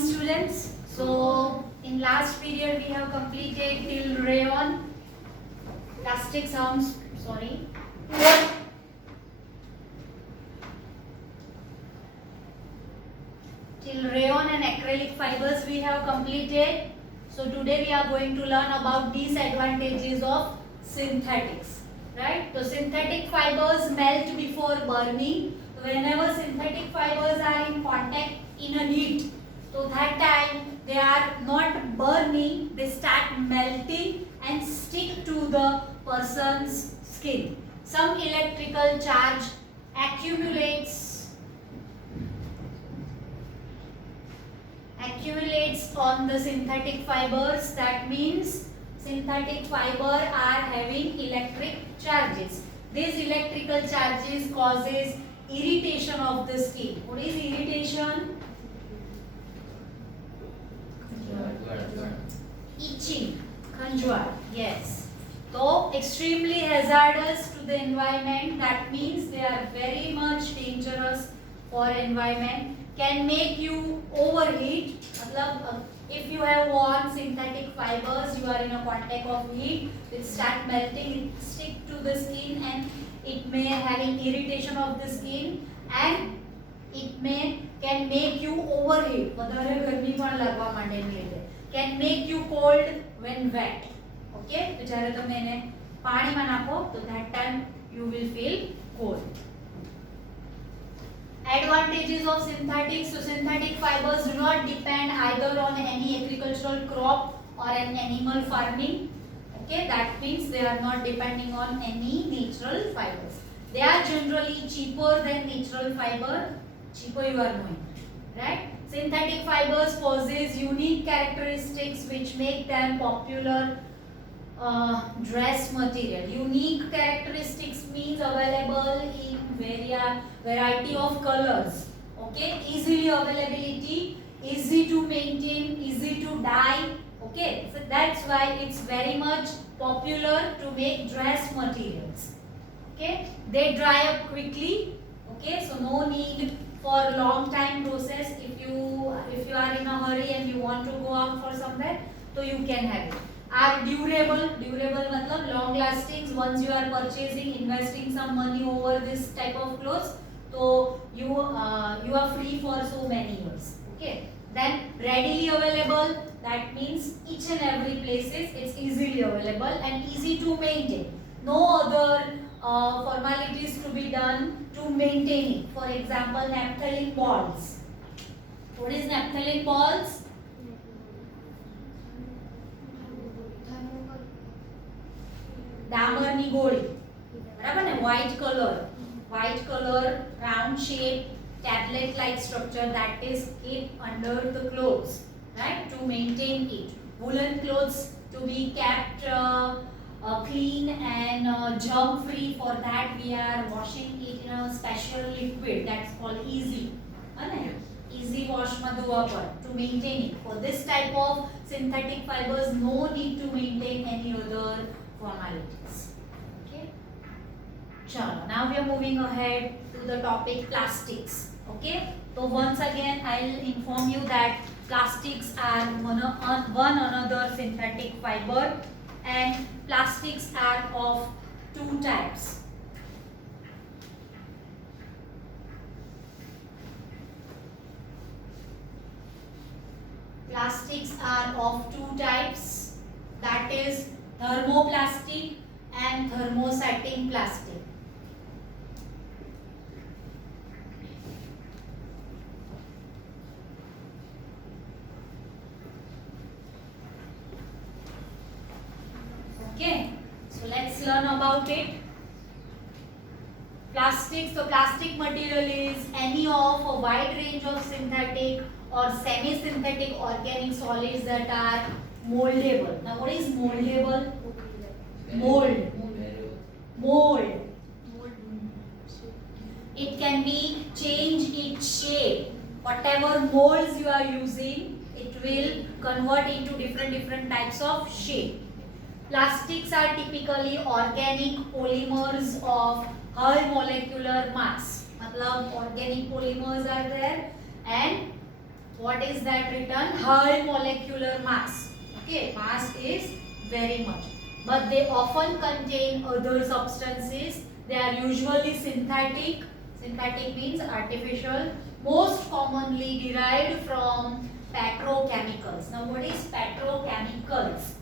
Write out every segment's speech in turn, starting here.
students. So in last period we have completed till rayon, plastic sounds, sorry. Till rayon and acrylic fibers we have completed. So today we are going to learn about disadvantages of synthetics. Right? So synthetic fibers melt before burning. Whenever synthetic fibers are in contact in a heat, so that time they are not burning, they start melting and stick to the person's skin. Some electrical charge accumulates on the synthetic fibers. That means synthetic fiber are having electric charges. These electrical charges causes irritation of the skin. What is irritation? Itching, khanjwar, yes. So extremely hazardous to the environment. That means they are very much dangerous for environment. Can make you overheat. If you have worn synthetic fibers, you are in a contact of heat, it start melting, it stick to the skin and it may having irritation of the skin and it can make you overheat. Can make you cold when wet. Okay? तो જ્યારે તમે એને પાણીમાં નાખો તો that time you will feel cold. Advantages of synthetics. So synthetic fibers do not depend either on any agricultural crop or an animal farming. Okay, that means they are not depending on any natural fibers. They are generally cheaper than natural fiber. Cheaper you are knowing, right? Synthetic fibers possess unique characteristics which make them popular dress material. Unique characteristics means available in variety of colors. Okay, easily availability, easy to maintain, easy to dye. Okay, so that's why it's very much popular to make dress materials. Okay, they dry up quickly. Okay, so no need for long time process. If you are in a hurry and you want to go out for somewhere, so you can have it. Are durable matlab long lasting. Once you are purchasing, investing some money over this type of clothes, so you are free for so many years. Okay, then readily available, that means each and every places it's easily available and easy to maintain. No other formalities to be done to maintain it. For example, naphthalene balls. What is naphthalene balls? डामरनी गोળી બરાબર ને white color round shape tablet like structure that is kept under the clothes, right, to maintain it. Woolen clothes to be kept clean and germ free. For that we are washing it in a special liquid that's called easy wash માં ધોવા પર to maintain it. For this type of synthetic fibers no need to maintain any other formalities. Okay, chalo, now we are moving ahead to the topic plastics. Okay, so once again I'll inform you that plastics are one another synthetic fiber, and plastics are of two types. Plastics are of two types, that is thermoplastic and thermosetting plastic. Okay, so let's learn about it. Plastics. So plastic material is any of a wide range of synthetic or semi-synthetic organic solids that are moldable. Now what is moldable? Mold. It can be change its shape. Whatever molds you are using, it will convert into different types of shape. Plastics are typically organic polymers of high molecular mass. मतलब organic polymers are there and What is that written? High molecular mass. Okay, mass is very much. But they often contain other substances. They are usually synthetic. Synthetic means artificial. Most commonly derived from petrochemicals. Now what is petrochemicals?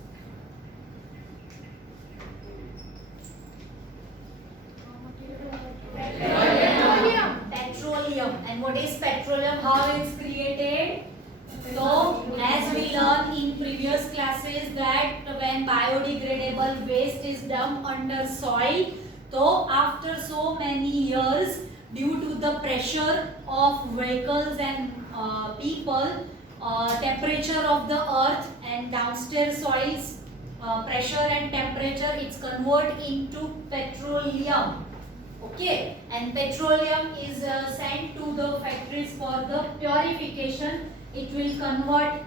Petroleum. And what is petroleum? How it's created? So, as we learned in previous classes that when biodegradable waste is dumped under soil, so after so many years, due to the pressure of vehicles and people, temperature of the earth and downstairs soils, pressure and temperature, it's converted into petroleum. Okay, and petroleum is sent to the factories for the purification. It will convert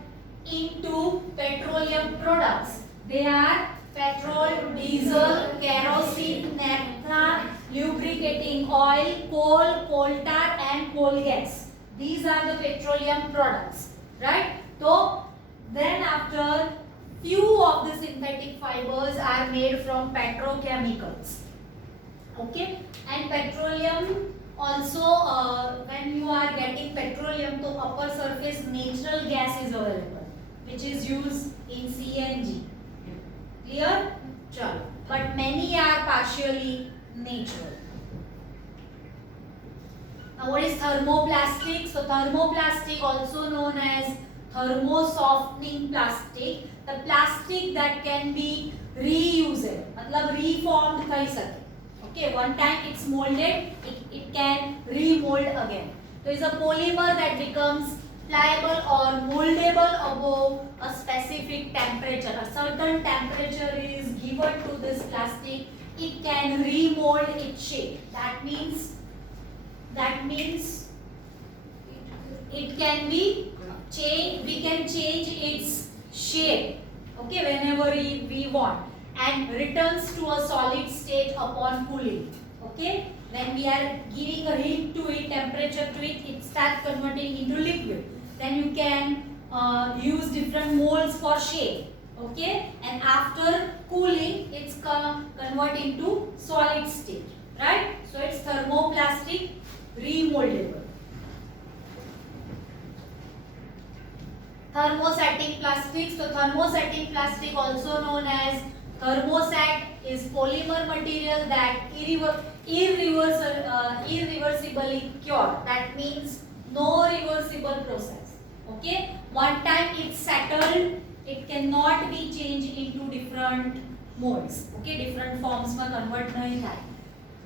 into petroleum products. They are petrol, diesel, kerosene, naphtha, lubricating oil, coal, coal tar and coal gas. These are the petroleum products, right? So then after few of the synthetic fibers are made from petrochemicals. Okay, and petroleum also, when you are getting petroleum, so upper surface natural gas is available, which is used in CNG. Clear? Sure. But many are partially natural. Now what is thermoplastic? So thermoplastic, also known as thermo-softening plastic, the plastic that can be reused, मतलब reformed कर सके. Okay, one time it's molded, it can remold again. So it's a polymer that becomes pliable or moldable above a specific temperature. A certain temperature is given to this plastic, it can remold its shape. That means it can be changed, we can change its shape, okay, whenever we want, and returns to a solid state upon cooling. Okay, when we are giving a heat to it, temperature to it, it starts converting into liquid. Then you can use different molds for shape. Okay, and after cooling, it's convert into solid state, right? So it's thermoplastic, remoldable. Thermostatic plastics. So thermostatic plastic, also known as thermoset, is polymer material that irreversibly cure. That means no reversible process. Okay, one time it's settled, it cannot be changed into different molds. Okay, different forms में convert नहीं થાય.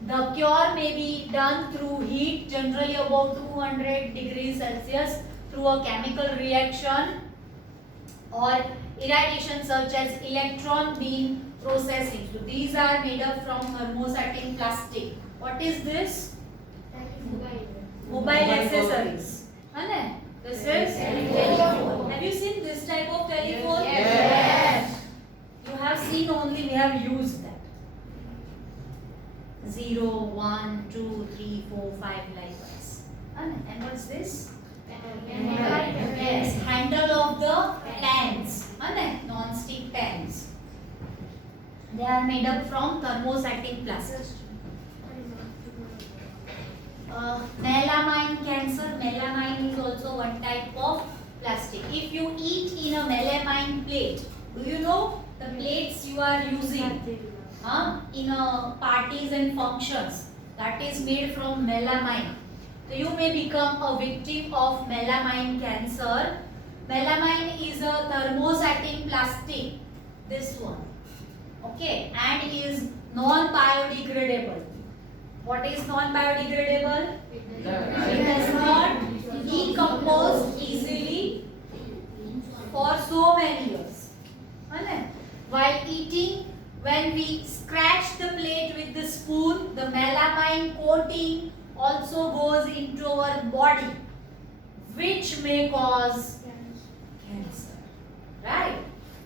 The cure may be done through heat, generally about 200 degrees Celsius, through a chemical reaction or irradiation such as electron beam processing. So these are made up from thermosetting plastic. What is this? Mobile accessories. Anne? This is telephone. Have you seen this type of telephone? Yes. You have seen only, we have used that. 0, 1, 2, 3, 4, 5 likewise. And what's this? Yes, handle of the pans. Non-stick pans. They are made up from thermosetting plastic. Melamine cancer. Melamine is also one type of plastic. If you eat in a melamine plate, do you know the plates you are using in parties and functions, that is made from melamine. So you may become a victim of melamine cancer. Melamine is a thermosetting plastic, this one. Okay, and is non-biodegradable. What is non-biodegradable? It does not decompose easily for so many years. While eating, when we scratch the plate with the spoon, the melamine coating also goes into our body, which may cause cancer. Right?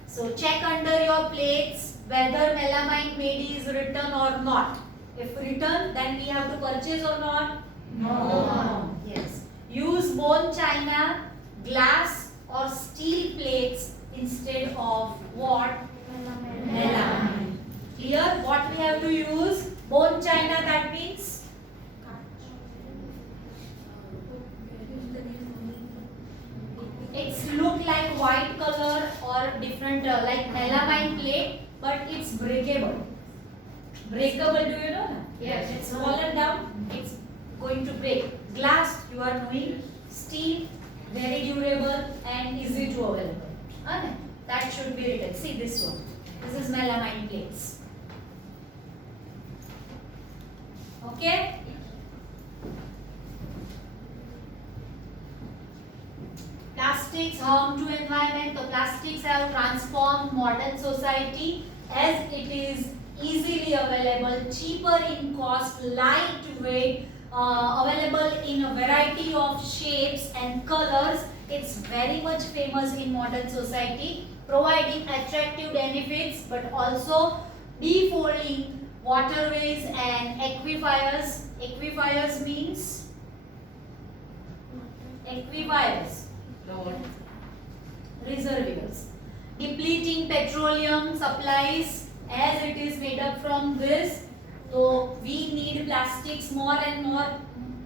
So check under your plates whether melamine made is written or not. If written, then we have to purchase or not? No. Yes. Use bone china, glass or steel plates instead of what? Melamine. Clear? What we have to use? Bone china, that means it's look like white color or different like melamine plate, but it's breakable. Breakable, do you know? Yes. It's fallen down, it's going to break. Glass, you are knowing. Steel, very durable and easy to available. That should be written. See this one. This is melamine plates. Okay? Plastics harm to environment. The plastics have transformed modern society as it is easily available, cheaper in cost, lightweight, available in a variety of shapes and colors. It's very much famous in modern society, providing attractive benefits but also defouling waterways and aquifers. Aquifers means aquifers. Reservoirs. Depleting petroleum supplies as it is made up from this. So we need plastics more and more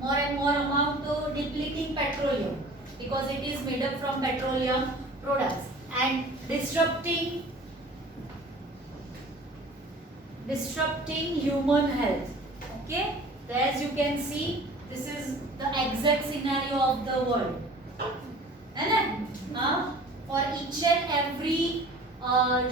amount to depleting petroleum because it is made up from petroleum products and disrupting human health. Okay, so as you can see, this is the exact scenario of the world. For each and every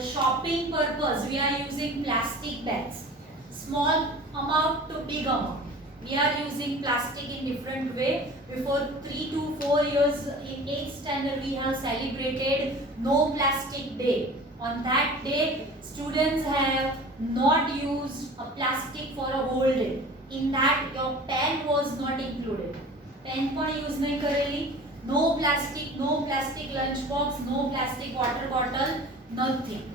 shopping purpose, we are using plastic bags. Small amount to big amount. We are using plastic in different way. Before 3 to 4 years in 8th standard, we have celebrated No Plastic Day. On that day, students have not used a plastic for a whole day. In that, your pen was not included. Pen पण use नहीं करेली. No plastic lunch box, no plastic water bottle, nothing.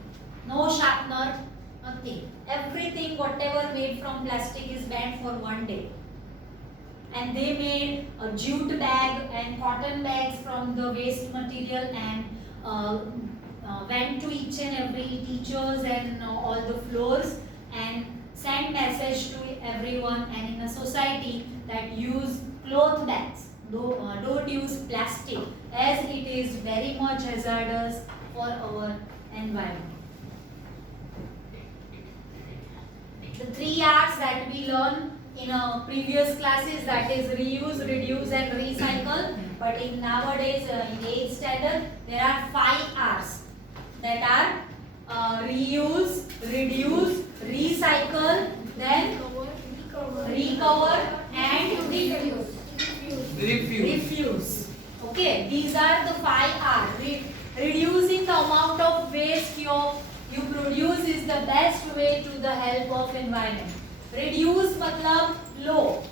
No sharpener, nothing. Everything whatever made from plastic is banned for one day. And they made a jute bag and cotton bags from the waste material and went to each and every teachers and all the floors and sent message to everyone and in a society that use cloth bags. Don't use plastic as it is very much hazardous for our environment. The 3 R's that we learned in our previous classes, that is reuse, reduce and recycle, but in nowadays in 8th standard there are 5 R's that are reuse, reduce, recycle, then recover and refuse. Okay, these are the 5 R's. Reducing the amount of waste you produce is the best way to the help of environment. Reduce मतलब लो,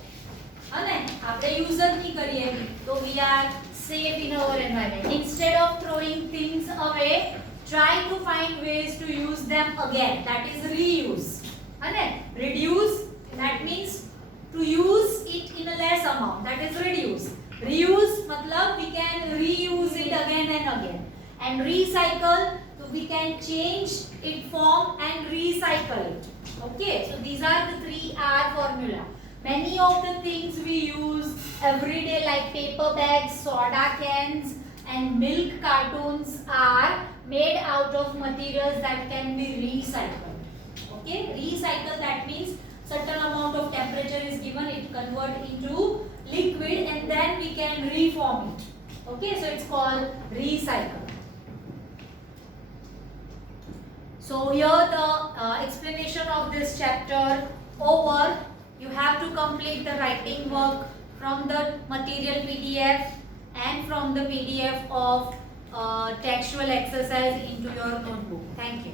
है ना? आपने use नहीं करिए, तो we are safe in our environment. Instead of throwing things away, try to find ways to use them again. That is reuse. है ना? Reduce, that means to use it in a less amount. That is reduce. Reuse मतलब we can reuse it again and again. And recycle, so we can change its form and recycle it. Okay, so these are the 3 R formula. Many of the things we use every day like paper bags, soda cans and milk cartons are made out of materials that can be recycled. Okay, recycle, that means certain amount of temperature is given, it convert into liquid and then we can reform it. Okay, so it's called recycle. So here the explanation of this chapter over. You have to complete the writing work from the material PDF and from the PDF of textual exercise into your notebook. Thank you.